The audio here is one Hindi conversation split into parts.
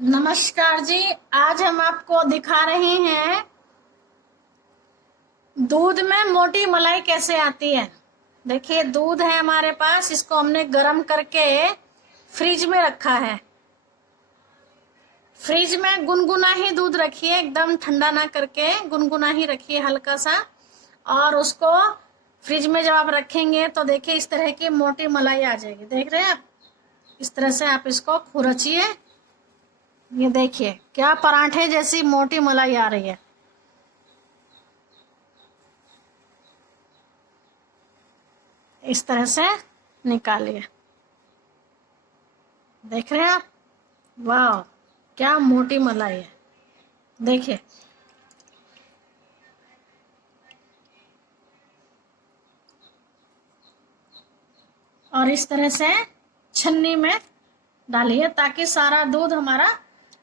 नमस्कार जी। आज हम आपको दिखा रहे हैं दूध में मोटी मलाई कैसे आती है। देखिए, दूध है हमारे पास, इसको हमने गर्म करके फ्रिज में रखा है। फ्रिज में गुनगुना ही दूध रखिए, एकदम ठंडा ना करके गुनगुना ही रखिए हल्का सा। और उसको फ्रिज में जब आप रखेंगे तो देखिए इस तरह की मोटी मलाई आ जाएगी। देख रहे हैं आप, इस तरह से आप इसको खुरचिए। ये देखिए क्या पराठे जैसी मोटी मलाई आ रही है। इस तरह से निकालिए। देख रहे हैं आप, वाह क्या मोटी मलाई है। देखिए और इस तरह से छन्नी में डालिए ताकि सारा दूध हमारा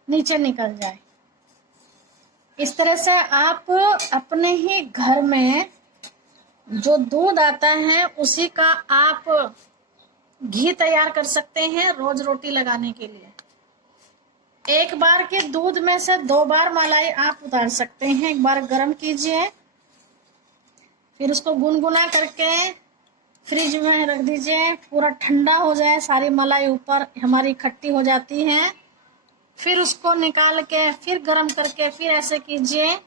नीचे निकल जाए। इस तरह से आप अपने ही घर में जो दूध आता है उसी का आप घी तैयार कर सकते हैं रोज रोटी लगाने के लिए। एक बार के दूध में से 2 बार मलाई आप उतार सकते हैं। एक बार गर्म कीजिए, फिर उसको गुनगुना करके फ्रिज में रख दीजिए, पूरा ठंडा हो जाए, सारी मलाई ऊपर हमारी इकट्ठी हो जाती है। फिर उसको निकाल के फिर गर्म करके फिर ऐसे कीजिए।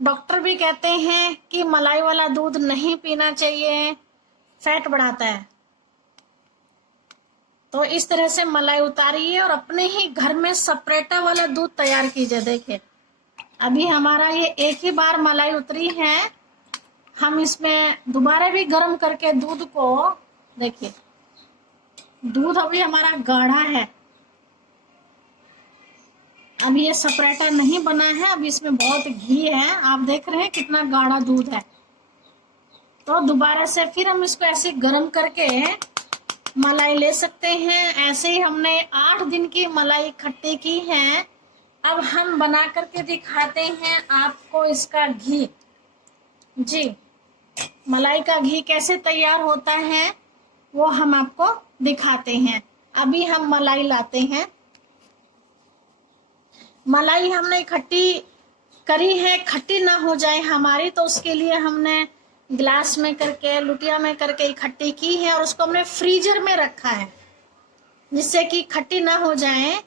डॉक्टर भी कहते हैं कि मलाई वाला दूध नहीं पीना चाहिए, फैट बढ़ाता है। तो इस तरह से मलाई उतारिए और अपने ही घर में सपरेटा वाला दूध तैयार कीजिए। देखिए अभी हमारा ये एक ही बार मलाई उतरी है। हम इसमें दोबारा भी गर्म करके दूध को, देखिए दूध अभी हमारा गाढ़ा है, अभी ये सपरेटा नहीं बना है, अभी इसमें बहुत घी है। आप देख रहे हैं कितना गाढ़ा दूध है। तो दोबारा से फिर हम इसको ऐसे गर्म करके मलाई ले सकते हैं। ऐसे ही हमने 8 दिन की मलाई इकट्ठी की है। अब हम बना करके दिखाते हैं आपको इसका घी। जी, मलाई का घी कैसे तैयार होता है वो हम आपको दिखाते हैं। अभी हम मलाई लाते हैं। मलाई हमने इकट्ठी करी है, खट्टी ना हो जाए हमारी, तो उसके लिए हमने गिलास में करके, लुटिया में करके इकट्ठी की है और उसको हमने फ्रीजर में रखा है जिससे कि खट्टी ना हो जाए।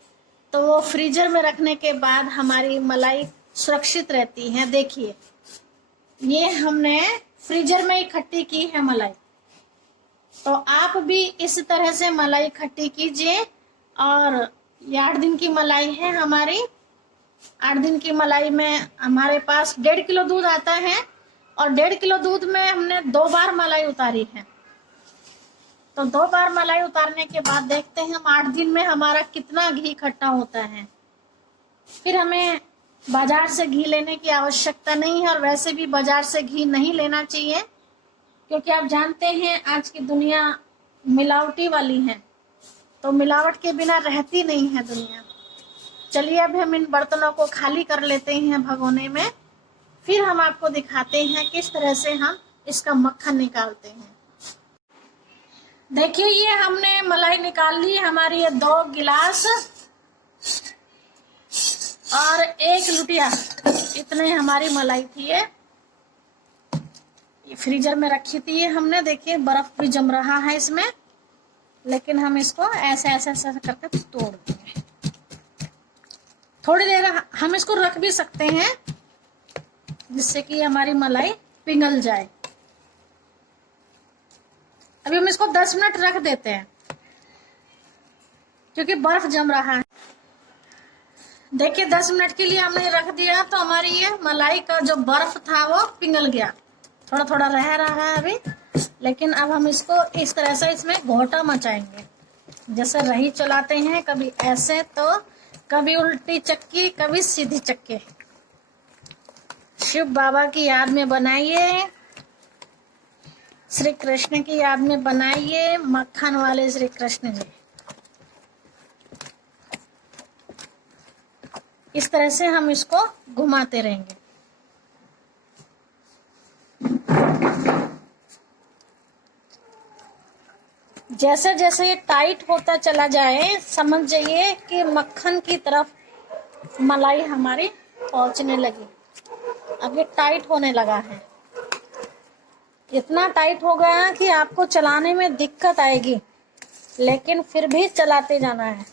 तो वो फ्रीजर में रखने के बाद हमारी मलाई सुरक्षित रहती है। देखिए ये हमने फ्रीजर में इकट्ठी की है मलाई। तो आप भी इस तरह से मलाई इकट्ठी कीजिए। और ये 8 दिन की मलाई है हमारी। 8 दिन की मलाई में हमारे पास 1.5 किलो दूध आता है और 1.5 किलो दूध में हमने 2 बार मलाई उतारी है। तो 2 बार मलाई उतारने के बाद देखते हैं हम 8 दिन में हमारा कितना घी इकट्ठा होता है। फिर हमें बाजार से घी लेने की आवश्यकता नहीं है और वैसे भी बाजार से घी नहीं लेना चाहिए, क्योंकि आप जानते हैं आज की दुनिया मिलावटी वाली है। तो मिलावट के बिना रहती नहीं है दुनिया। चलिए अब हम इन बर्तनों को खाली कर लेते हैं भगोने में, फिर हम आपको दिखाते हैं किस तरह से हम इसका मक्खन निकालते हैं। देखिए ये हमने मलाई निकाल ली हमारी, ये 2 गिलास और 1 लुटिया, इतने हमारी मलाई थी। ये फ्रीजर में रखी थी ये हमने। देखिए बर्फ भी जम रहा है इसमें, लेकिन हम इसको ऐसे ऐसे ऐसे करके तोड़ देंगे। थोड़ी देर हम इसको रख भी सकते हैं जिससे कि हमारी मलाई पिघल जाए। अभी हम इसको 10 मिनट रख देते हैं क्योंकि बर्फ जम रहा है। देखिए 10 मिनट के लिए हमने रख दिया तो हमारी ये मलाई का जो बर्फ था वो पिघल गया। थोड़ा थोड़ा रह रहा है अभी, लेकिन अब हम इसको इस तरह से इसमें घोटा मचाएंगे। जैसे रही चलाते हैं, कभी ऐसे तो कभी उल्टी चक्की, कभी सीधी चक्की। शिव बाबा की याद में बनाइए, श्री कृष्ण की याद में बनाइए, मक्खन वाले श्री कृष्ण जी। इस तरह से हम इसको घुमाते रहेंगे। जैसे जैसे ये टाइट होता चला जाए, समझ जाइए कि मक्खन की तरफ मलाई हमारी पहुंचने लगी। अब ये टाइट होने लगा है, इतना टाइट हो गया कि आपको चलाने में दिक्कत आएगी, लेकिन फिर भी चलाते जाना है।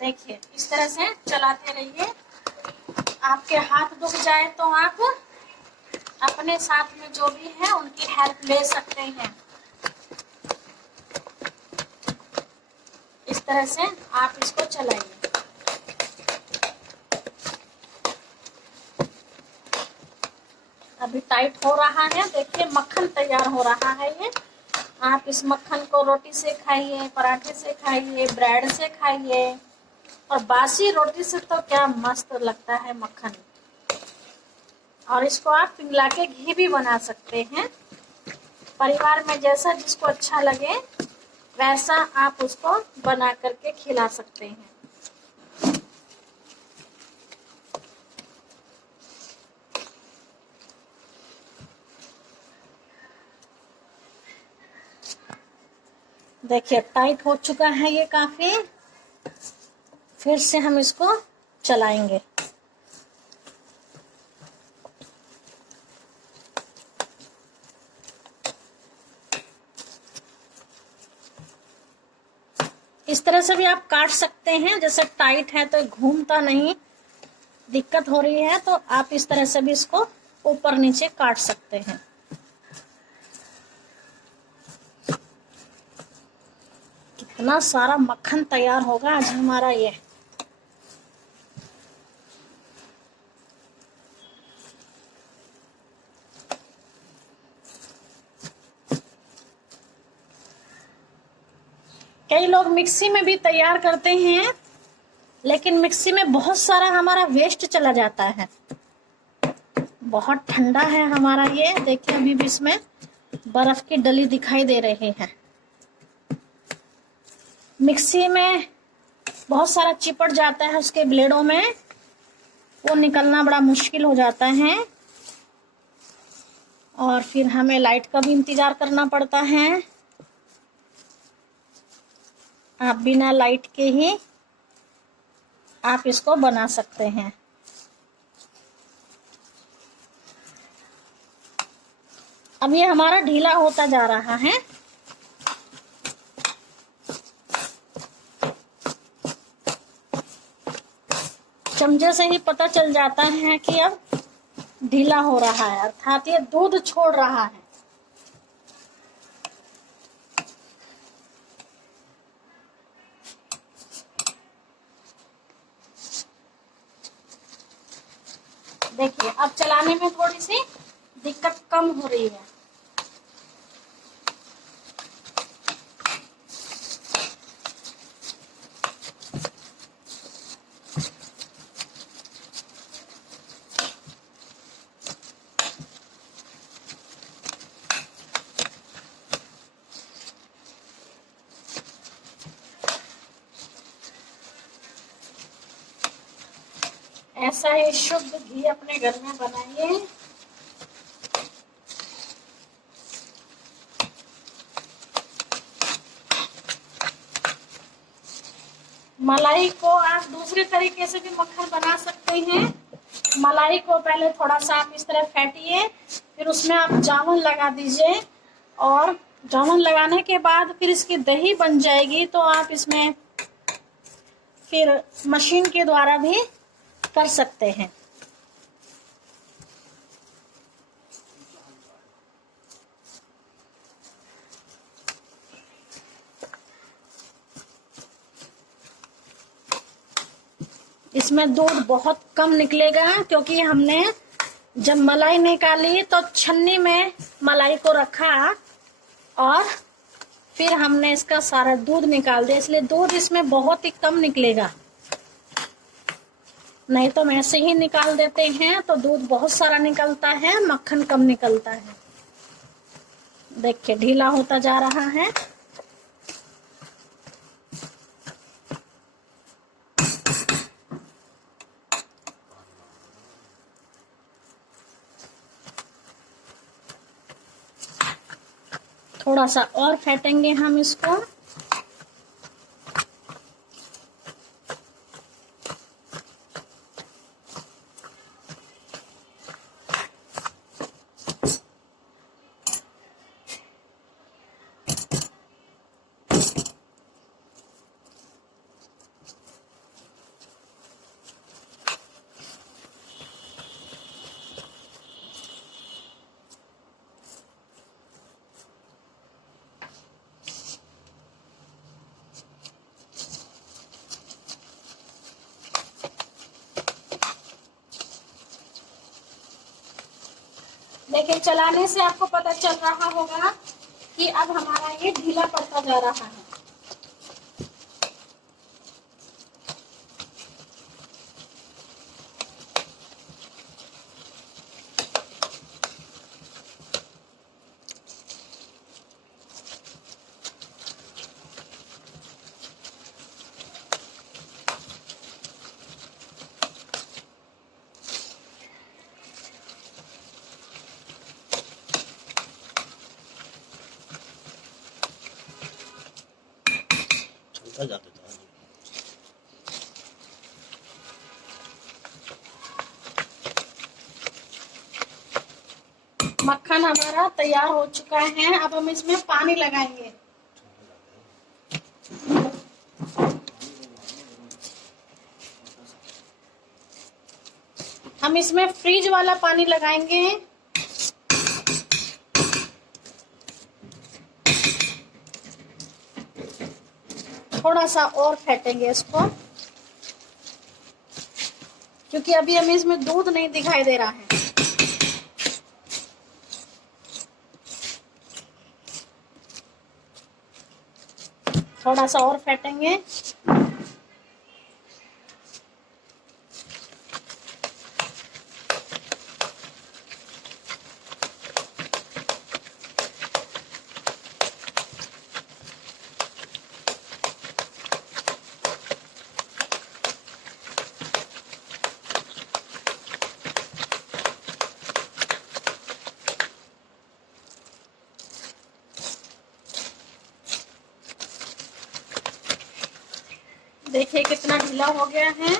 देखिए इस तरह से चलाते रहिए। आपके हाथ दुख जाए तो आप अपने साथ में जो भी है उनकी हेल्प ले सकते हैं। इस तरह से आप इसको चलाइए। अभी टाइट हो रहा है, देखिए मक्खन तैयार हो रहा है ये। आप इस मक्खन को रोटी से खाइए, पराठे से खाइए, ब्रेड से खाइए, और बासी रोटी से तो क्या मस्त लगता है मक्खन। और इसको आप पिघला के घी भी बना सकते हैं। परिवार में जैसा जिसको अच्छा लगे वैसा आप उसको बना करके खिला सकते हैं। देखिए टाइट हो चुका है ये काफी। फिर से हम इसको चलाएंगे। इस तरह से भी आप काट सकते हैं, जैसे टाइट है तो घूमता नहीं, दिक्कत हो रही है तो आप इस तरह से भी इसको ऊपर नीचे काट सकते हैं। कितना सारा मक्खन तैयार होगा आज हमारा ये। कई लोग मिक्सी में भी तैयार करते हैं, लेकिन मिक्सी में बहुत सारा हमारा वेस्ट चला जाता है। बहुत ठंडा है हमारा ये। देखिए अभी भी इसमें बर्फ की डली दिखाई दे रही है। मिक्सी में बहुत सारा चिपट जाता है उसके ब्लेडों में, वो निकलना बड़ा मुश्किल हो जाता है। और फिर हमें लाइट का भी इंतजार करना पड़ता है। आप बिना लाइट के ही आप इसको बना सकते हैं। अब ये हमारा ढीला होता जा रहा है। चमचे से ही पता चल जाता है कि अब ढीला हो रहा है, अर्थात ये दूध छोड़ रहा है। देखिए अब चलाने में थोड़ी सी दिक्कत कम हो रही है। ऐसा ही शुद्ध घी अपने घर में बनाइए। मलाई को आप दूसरे तरीके से भी मक्खन बना सकते हैं। मलाई को पहले थोड़ा सा आप इस तरह फेंटिए, फिर उसमें आप जामुन लगा दीजिए, और जामुन लगाने के बाद फिर इसकी दही बन जाएगी तो आप इसमें फिर मशीन के द्वारा भी कर सकते हैं। इसमें दूध बहुत कम निकलेगा, क्योंकि हमने जब मलाई निकाली तो छन्नी में मलाई को रखा और फिर हमने इसका सारा दूध निकाल दिया, इसलिए दूध इसमें बहुत ही कम निकलेगा। नहीं तो हम ऐसे ही निकाल देते हैं तो दूध बहुत सारा निकलता है, मक्खन कम निकलता है। देखिए ढीला होता जा रहा है। थोड़ा सा और फेंटेंगे हम इसको। देखिए, चलाने से आपको पता चल रहा होगा कि अब हमारा ये ढीला पड़ता जा रहा है। जाते मक्खन हमारा तैयार हो चुका है। अब हम इसमें पानी लगाएंगे। हम इसमें फ्रीज वाला पानी लगाएंगे। थोड़ा सा और फेंटेंगे इसको, क्योंकि अभी हमें इसमें दूध नहीं दिखाई दे रहा है। थोड़ा सा और फेंटेंगे। देखिए कितना ढीला हो गया है।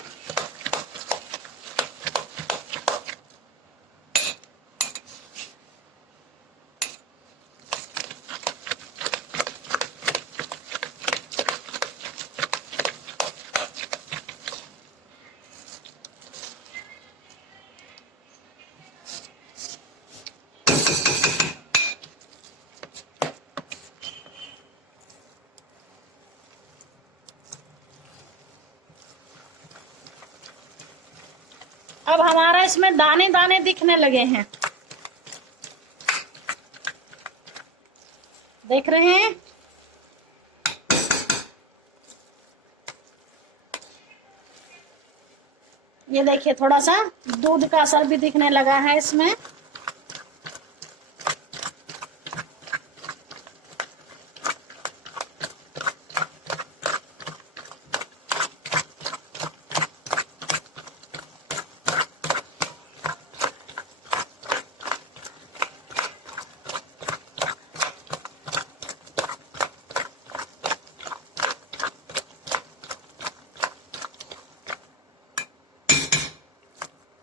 अब हमारा इसमें दाने दाने दिखने लगे हैं। देख रहे हैं? ये देखिए, थोड़ा सा दूध का असर भी दिखने लगा है इसमें।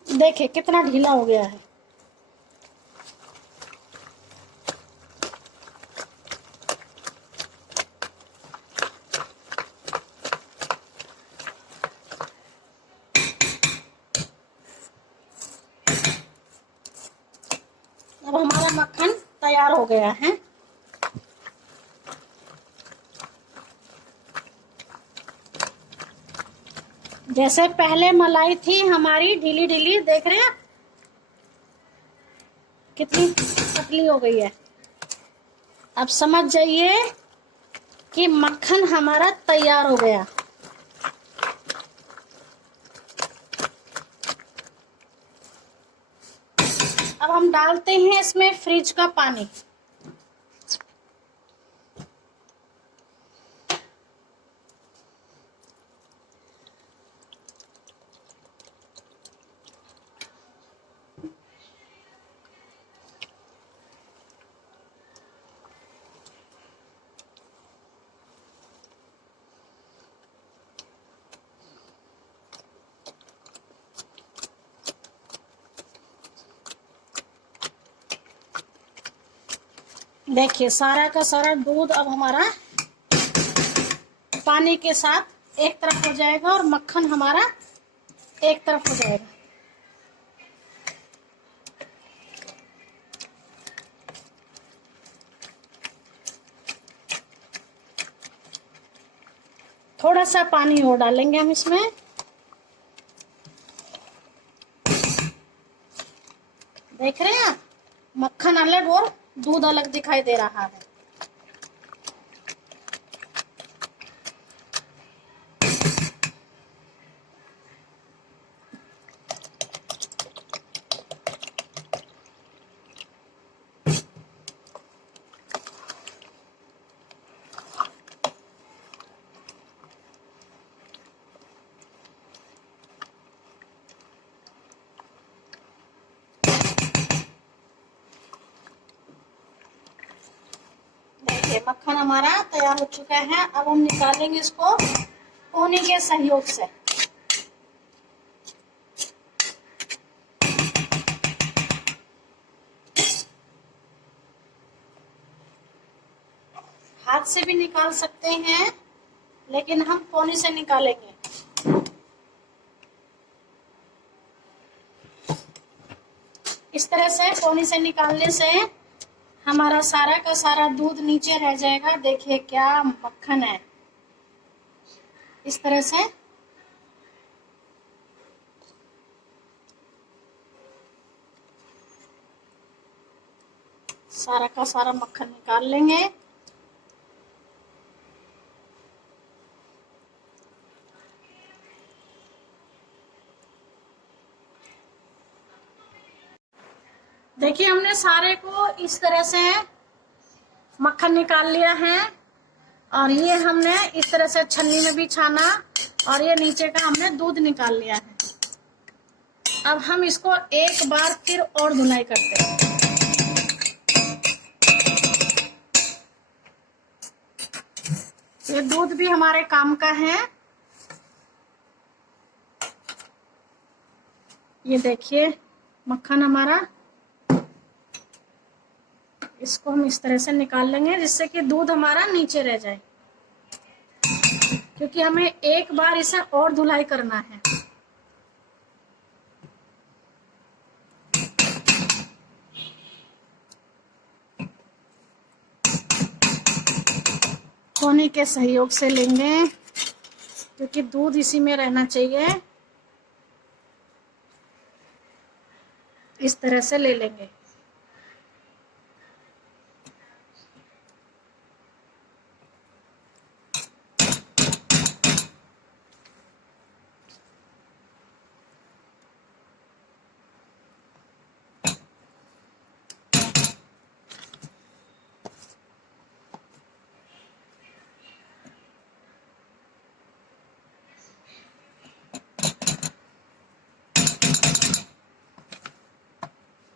देखिए कितना ढीला हो गया है। अब हमारा मक्खन तैयार हो गया है। जैसे पहले मलाई थी हमारी ढीली ढीली, देख रहे हैं कितनी पतली हो गई है। अब समझ जाइए कि मक्खन हमारा तैयार हो गया। अब हम डालते हैं इसमें फ्रिज का पानी। देखिए सारा का सारा दूध अब हमारा पानी के साथ एक तरफ हो जाएगा और मक्खन हमारा एक तरफ हो जाएगा। थोड़ा सा पानी और डालेंगे हम इसमें। देख रहे हैं आप, मक्खन अलग और दूध अलग दिखाई दे रहा है। देखिए मक्खन हमारा तैयार हो चुका है। अब हम निकालेंगे इसको पोनी के सहयोग से। हाथ से भी निकाल सकते हैं, लेकिन हम पोनी से निकालेंगे। इस तरह से पोनी से निकालने से हमारा सारा का सारा दूध नीचे रह जाएगा। देखिए क्या मक्खन है। इस तरह से सारा का सारा मक्खन निकाल लेंगे। देखिए हमने सारे को इस तरह से मक्खन निकाल लिया है और ये हमने इस तरह से छन्नी में भी छाना और ये नीचे का हमने दूध निकाल लिया है। अब हम इसको एक बार फिर और धुलाई करते हैं। ये दूध भी हमारे काम का है। ये देखिए मक्खन हमारा, इसको हम इस तरह से निकाल लेंगे जिससे कि दूध हमारा नीचे रह जाए, क्योंकि हमें एक बार इसे और धुलाई करना है। कोनी के सहयोग से लेंगे क्योंकि दूध इसी में रहना चाहिए। इस तरह से ले लेंगे।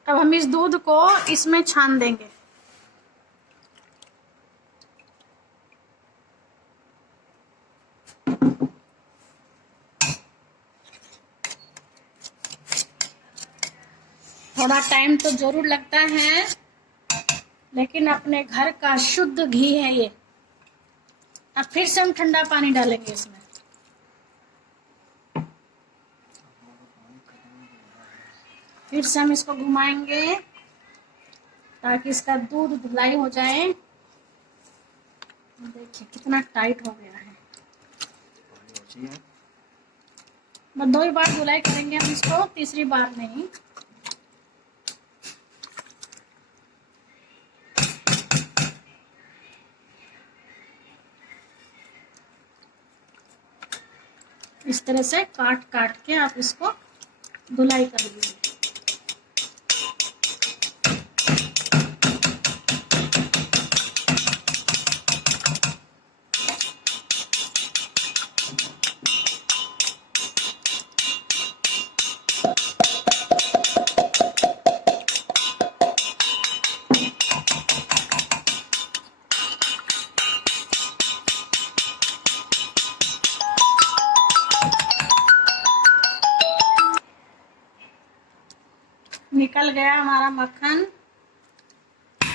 अब हम इस दूध को इसमें छान देंगे। थोड़ा टाइम तो जरूर लगता है, लेकिन अपने घर का शुद्ध घी है ये। अब फिर से हम ठंडा पानी डालेंगे इसमें। फिर से हम इसको घुमाएंगे ताकि इसका दूध धुलाई हो जाए। देखिए कितना टाइट हो गया है। बस 2 ही बार धुलाई करेंगे हम इसको, तीसरी बार नहीं। इस तरह से काट काट के आप इसको धुलाई कर लीजिए। निकल गया हमारा मक्खन।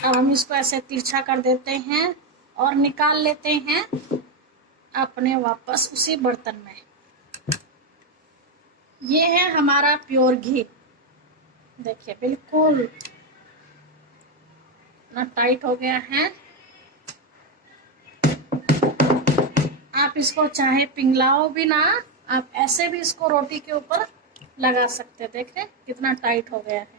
अब हम इसको ऐसे तिरछा कर देते हैं और निकाल लेते हैं अपने वापस उसी बर्तन में। ये है हमारा प्योर घी। देखिए बिल्कुल ना टाइट हो गया है। आप इसको चाहे पिघलाओ भी ना, आप ऐसे भी इसको रोटी के ऊपर लगा सकते हैं। देखें कितना टाइट हो गया है।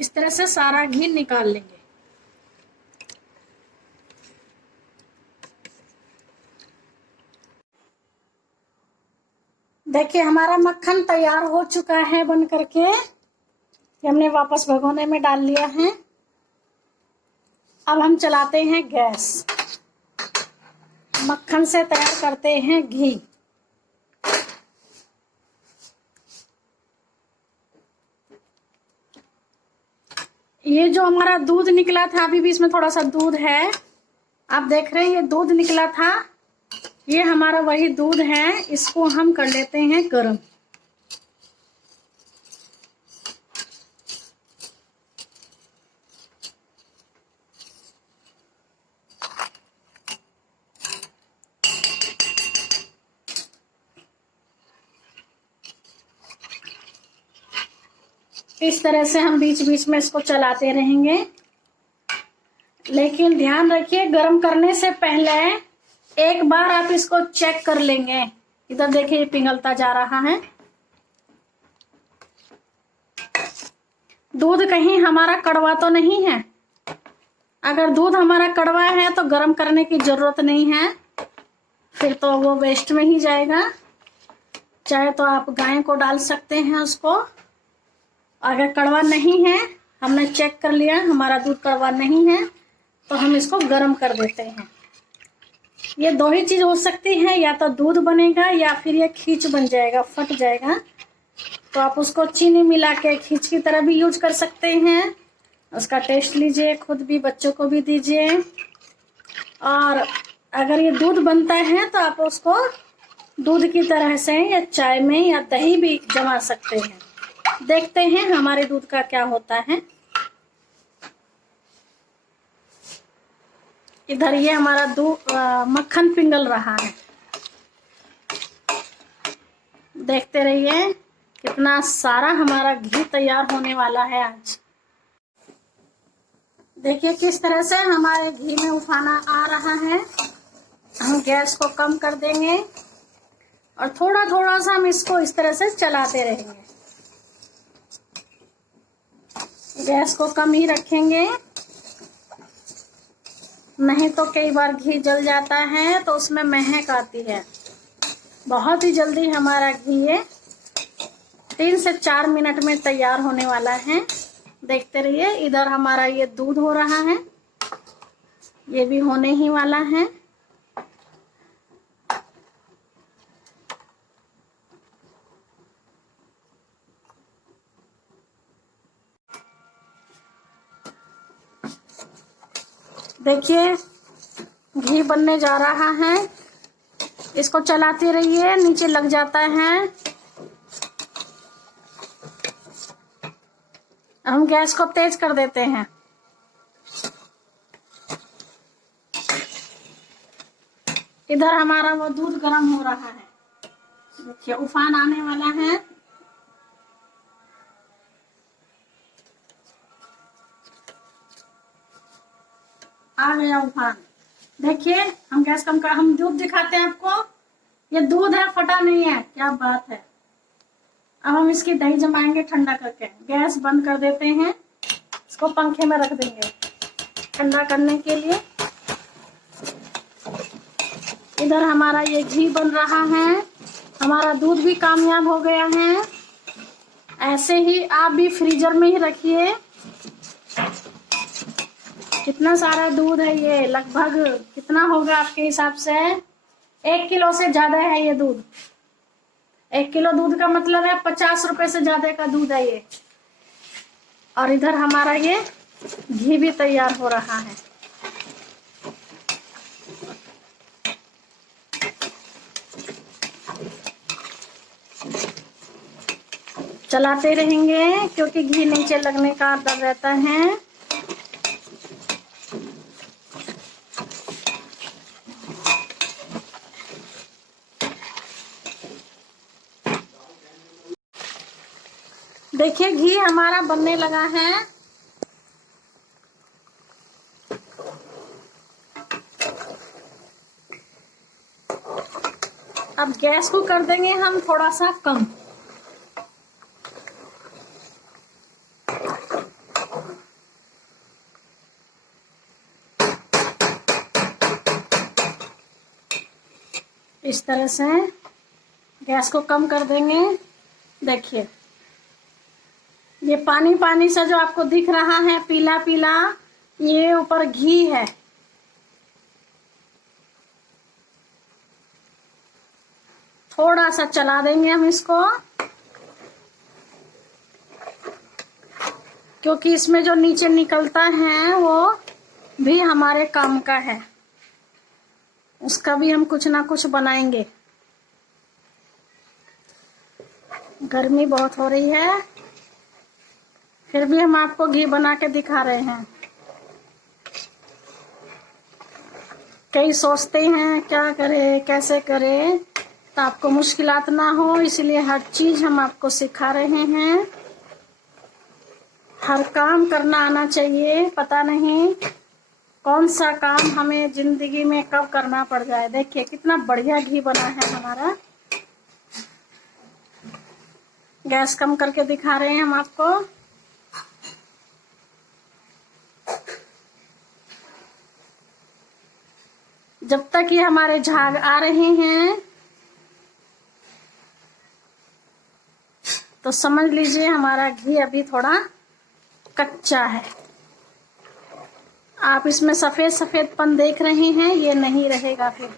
इस तरह से सारा घी निकाल लेंगे। देखिए हमारा मक्खन तैयार हो चुका है बन करके। ये हमने वापस भगोने में डाल लिया है। अब हम चलाते हैं गैस। मक्खन से तैयार करते हैं घी। ये जो हमारा दूध निकला था, अभी भी इसमें थोड़ा सा दूध है। आप देख रहे हैं ये दूध निकला था, ये हमारा वही दूध है। इसको हम कर लेते हैं गर्म। इस तरह से हम बीच बीच में इसको चलाते रहेंगे। लेकिन ध्यान रखिए, गर्म करने से पहले एक बार आप इसको चेक कर लेंगे। इधर देखिए ये पिघलता जा रहा है। दूध कहीं हमारा कड़वा तो नहीं है। अगर दूध हमारा कड़वा है तो गर्म करने की जरूरत नहीं है, फिर तो वो वेस्ट में ही जाएगा। चाहे तो आप गाय को डाल सकते हैं उसको। अगर कड़वा नहीं है, हमने चेक कर लिया हमारा दूध कड़वा नहीं है, तो हम इसको गर्म कर देते हैं। ये दो ही चीज हो सकती है, या तो दूध बनेगा या फिर ये खींच बन जाएगा, फट जाएगा। तो आप उसको चीनी मिला के खींच की तरह भी यूज कर सकते हैं। उसका टेस्ट लीजिए, खुद भी बच्चों को भी दीजिए। और अगर ये दूध बनता है तो आप उसको दूध की तरह से या चाय में या दही भी जमा सकते हैं। देखते हैं हमारे दूध का क्या होता है। इधर ये हमारा दूध मक्खन पिघल रहा है। देखते रहिए कितना सारा हमारा घी तैयार होने वाला है आज। देखिए किस तरह से हमारे घी में उफाना आ रहा है। हम गैस को कम कर देंगे और थोड़ा थोड़ा सा हम इसको इस तरह से चलाते रहेंगे। गैस को कम ही रखेंगे, नहीं तो कई बार घी जल जाता है तो उसमें महक आती है। बहुत ही जल्दी हमारा घी ये 3 से 4 मिनट में तैयार होने वाला है। देखते रहिए। इधर हमारा ये दूध हो रहा है, ये भी होने ही वाला है। देखिए घी बनने जा रहा है। इसको चलाते रहिए, नीचे लग जाता है। हम गैस को तेज कर देते हैं। इधर हमारा वो दूध गर्म हो रहा है। देखिए उफान आने वाला है। आ गया उफान। देखिए हम गैस कम कर, हम दूध दिखाते हैं आपको। ये दूध है, फटा नहीं है। क्या बात है। अब हम इसकी दही जमाएंगे ठंडा करके। गैस बंद कर देते हैं, इसको पंखे में रख देंगे ठंडा करने के लिए। इधर हमारा ये घी बन रहा है। हमारा दूध भी कामयाब हो गया है। ऐसे ही आप भी फ्रीजर में ही रखिए। कितना सारा दूध है ये, लगभग कितना होगा आपके हिसाब से? 1 किलो से ज्यादा है ये दूध। 1 किलो दूध का मतलब है 50 रुपए से ज्यादा का दूध है ये। और इधर हमारा ये घी भी तैयार हो रहा है। चलाते रहेंगे क्योंकि घी नीचे लगने का डर रहता है। देखिए घी हमारा बनने लगा है। अब गैस को कर देंगे हम थोड़ा सा कम। इस तरह से गैस को कम कर देंगे। देखिए ये पानी पानी सा जो आपको दिख रहा है पीला पीला, ये ऊपर घी है। थोड़ा सा चला देंगे हम इसको, क्योंकि इसमें जो नीचे निकलता है वो भी हमारे काम का है, उसका भी हम कुछ ना कुछ बनाएंगे। गर्मी बहुत हो रही है, फिर भी हम आपको घी बना के दिखा रहे हैं। कई सोचते हैं क्या करें कैसे करें, तो आपको मुश्किलात ना हो इसलिए हर चीज हम आपको सिखा रहे हैं। हर काम करना आना चाहिए, पता नहीं कौन सा काम हमें जिंदगी में कब करना पड़ जाए। देखिए कितना बढ़िया घी बना है हमारा। गैस कम करके दिखा रहे हैं हम आपको। जब तक ये हमारे झाग आ रहे हैं तो समझ लीजिए हमारा घी अभी थोड़ा कच्चा है। आप इसमें सफेद सफेदपन देख रहे हैं, ये नहीं रहेगा फिर।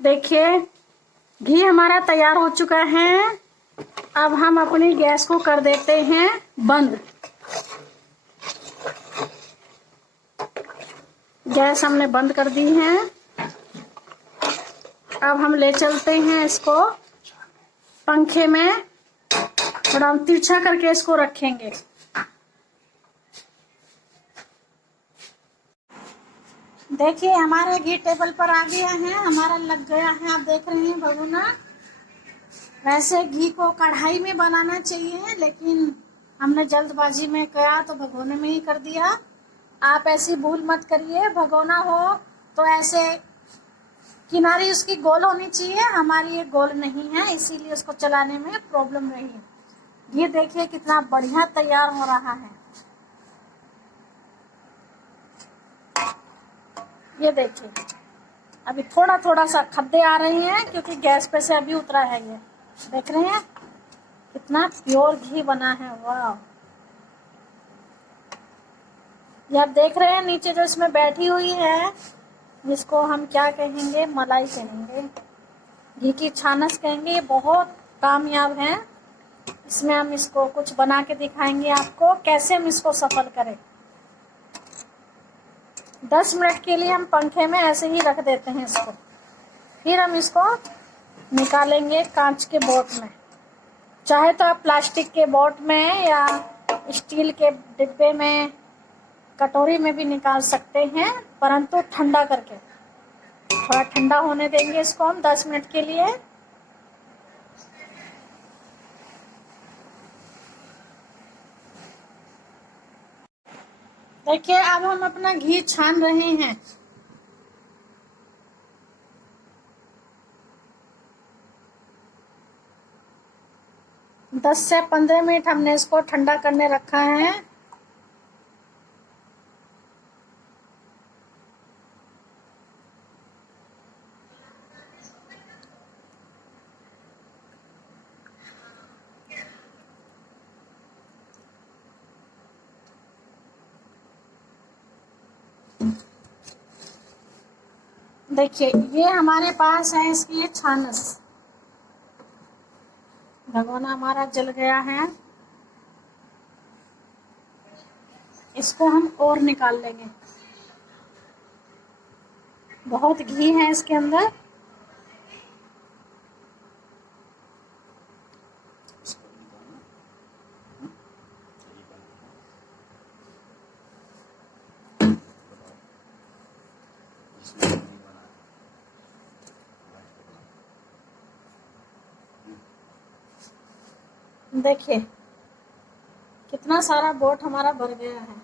देखिए घी हमारा तैयार हो चुका है। अब हम अपनी गैस को कर देते हैं बंद। गैस हमने बंद कर दी है। अब हम ले चलते हैं इसको पंखे में, थोड़ा हम तिरछा करके इसको रखेंगे। देखिए हमारा घी टेबल पर आ गया है, हमारा लग गया है। आप देख रहे हैं भगोना। वैसे घी को कढ़ाई में बनाना चाहिए, लेकिन हमने जल्दबाजी में किया तो भगोने में ही कर दिया। आप ऐसी भूल मत करिए। भगोना हो तो ऐसे किनारी उसकी गोल होनी चाहिए, हमारी ये गोल नहीं है, इसीलिए उसको चलाने में प्रॉब्लम रही। ये देखिए कितना बढ़िया तैयार हो रहा है। ये देखिए अभी थोड़ा थोड़ा सा खद्दे आ रहे हैं क्योंकि गैस पे से अभी उतरा है। ये देख रहे हैं कितना प्योर घी बना है। वाह, ये आप देख रहे हैं नीचे जो इसमें बैठी हुई है, जिसको हम क्या कहेंगे, मलाई कहेंगे, घी की छानस कहेंगे। ये बहुत कामयाब है। इसमें हम इसको कुछ बना के दिखाएंगे आपको कैसे हम इसको सफल करें। 10 मिनट के लिए हम पंखे में ऐसे ही रख देते हैं इसको, फिर हम इसको निकालेंगे कांच के बोट में। चाहे तो आप प्लास्टिक के बोट में या स्टील के डिब्बे में, कटोरी में भी निकाल सकते हैं, परंतु ठंडा करके। थोड़ा ठंडा होने देंगे इसको हम 10 मिनट के लिए। देखिए अब हम अपना घी छान रहे हैं। दस से 15 मिनट हमने इसको ठंडा करने रखा है। देखिए ये हमारे पास है इसकी ये छानस। भगोना हमारा जल गया है, इसको हम और निकाल लेंगे। बहुत घी है इसके अंदर। देखिए कितना सारा बोट हमारा भर गया है।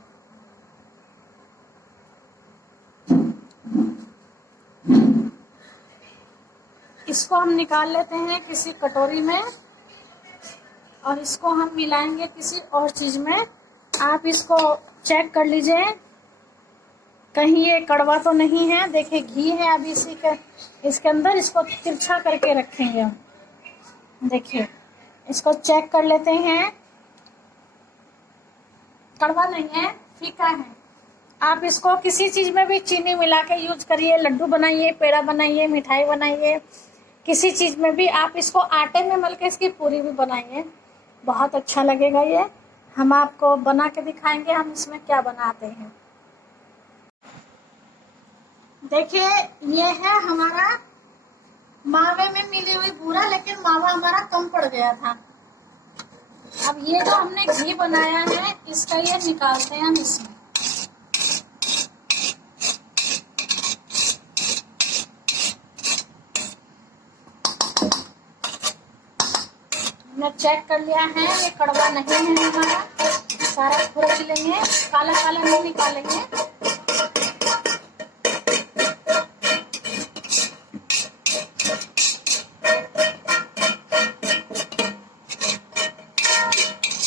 इसको हम निकाल लेते हैं किसी कटोरी में और इसको हम मिलाएंगे किसी और चीज में। आप इसको चेक कर लीजिए कहीं ये कड़वा तो नहीं है। देखिए घी है अभी इसके अंदर। इसको तिरछा करके रखेंगे हम। देखिए इसको चेक कर लेते हैं। कड़वा नहीं है, फीका है। आप इसको किसी चीज में भी चीनी मिला के यूज करिए। लड्डू बनाइए, पेड़ा बनाइए, मिठाई बनाइए, किसी चीज में भी। आप इसको आटे में मल के इसकी पूरी भी बनाइए, बहुत अच्छा लगेगा ये। हम आपको बना के दिखाएंगे हम इसमें क्या बनाते हैं। देखिए ये है हमारा मावे में मिली हुई बूरा, लेकिन मावा हमारा कम पड़ गया था। अब ये जो हमने घी बनाया है इसका ये निकालते हैं हम इसमें। हमने चेक कर लिया है ये कड़वा नहीं है हमारा। सारा खुरच लेंगे, काला काला नहीं निकालेंगे।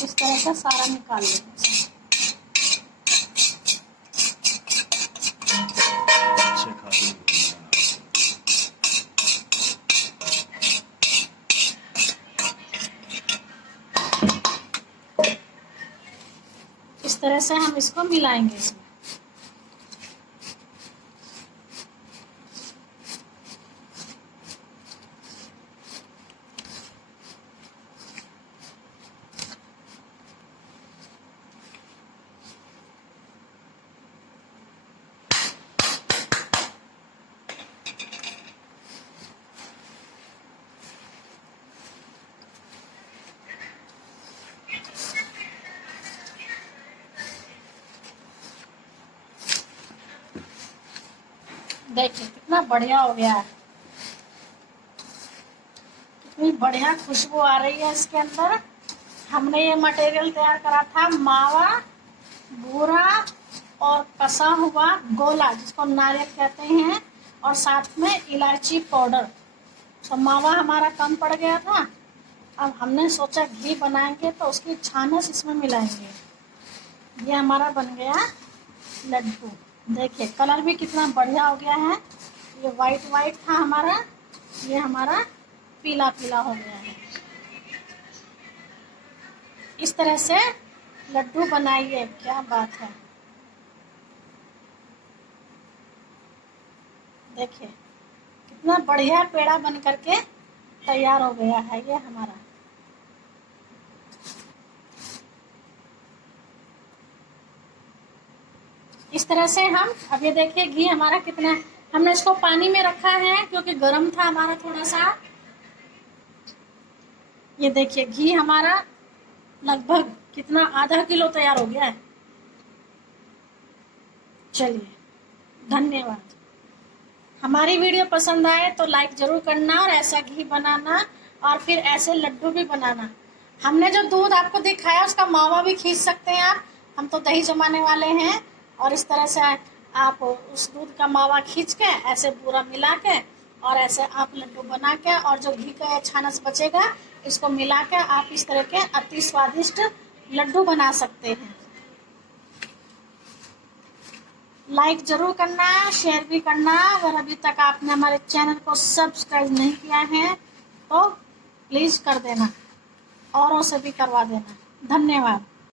इस तरह से सारा निकाल लेंगे। इस तरह से हम इसको मिलाएंगे इसमें। देखिए कितना बढ़िया हो गया है। कितनी बढ़िया खुशबू आ रही है इसके अंदर। हमने ये मटेरियल तैयार करा था मावा, बूरा और कसा हुआ गोला जिसको नारियल कहते हैं, और साथ में इलायची पाउडर। तो मावा हमारा कम पड़ गया था। अब हमने सोचा घी बनाएंगे तो उसकी छानस इसमें मिलाएंगे। ये हमारा बन गया लड्डू। देखिए कलर भी कितना बढ़िया हो गया है। ये वाइट वाइट था हमारा, ये हमारा पीला पीला हो गया है। इस तरह से लड्डू बनाइए, क्या बात है। देखिए कितना बढ़िया पेड़ा बन करके तैयार हो गया है ये हमारा। इस तरह से हम, अब ये देखिए घी हमारा कितना, हमने इसको पानी में रखा है क्योंकि गर्म था हमारा थोड़ा सा। ये देखिए घी हमारा लगभग कितना आधा किलो तैयार हो गया है। चलिए धन्यवाद। हमारी वीडियो पसंद आए तो लाइक जरूर करना और ऐसा घी बनाना और फिर ऐसे लड्डू भी बनाना। हमने जो दूध आपको दिखाया उसका मावा भी खींच सकते हैं आप। हम तो दही जमाने वाले हैं और इस तरह से आप उस दूध का मावा खींच के ऐसे पूरा मिला के और ऐसे आप लड्डू बना के, और जो घी का छानस बचेगा इसको मिला के आप इस तरह के अति स्वादिष्ट लड्डू बना सकते हैं। लाइक जरूर करना, शेयर भी करना। अगर अभी तक आपने हमारे चैनल को सब्सक्राइब नहीं किया है तो प्लीज कर देना, औरों से भी करवा देना। धन्यवाद।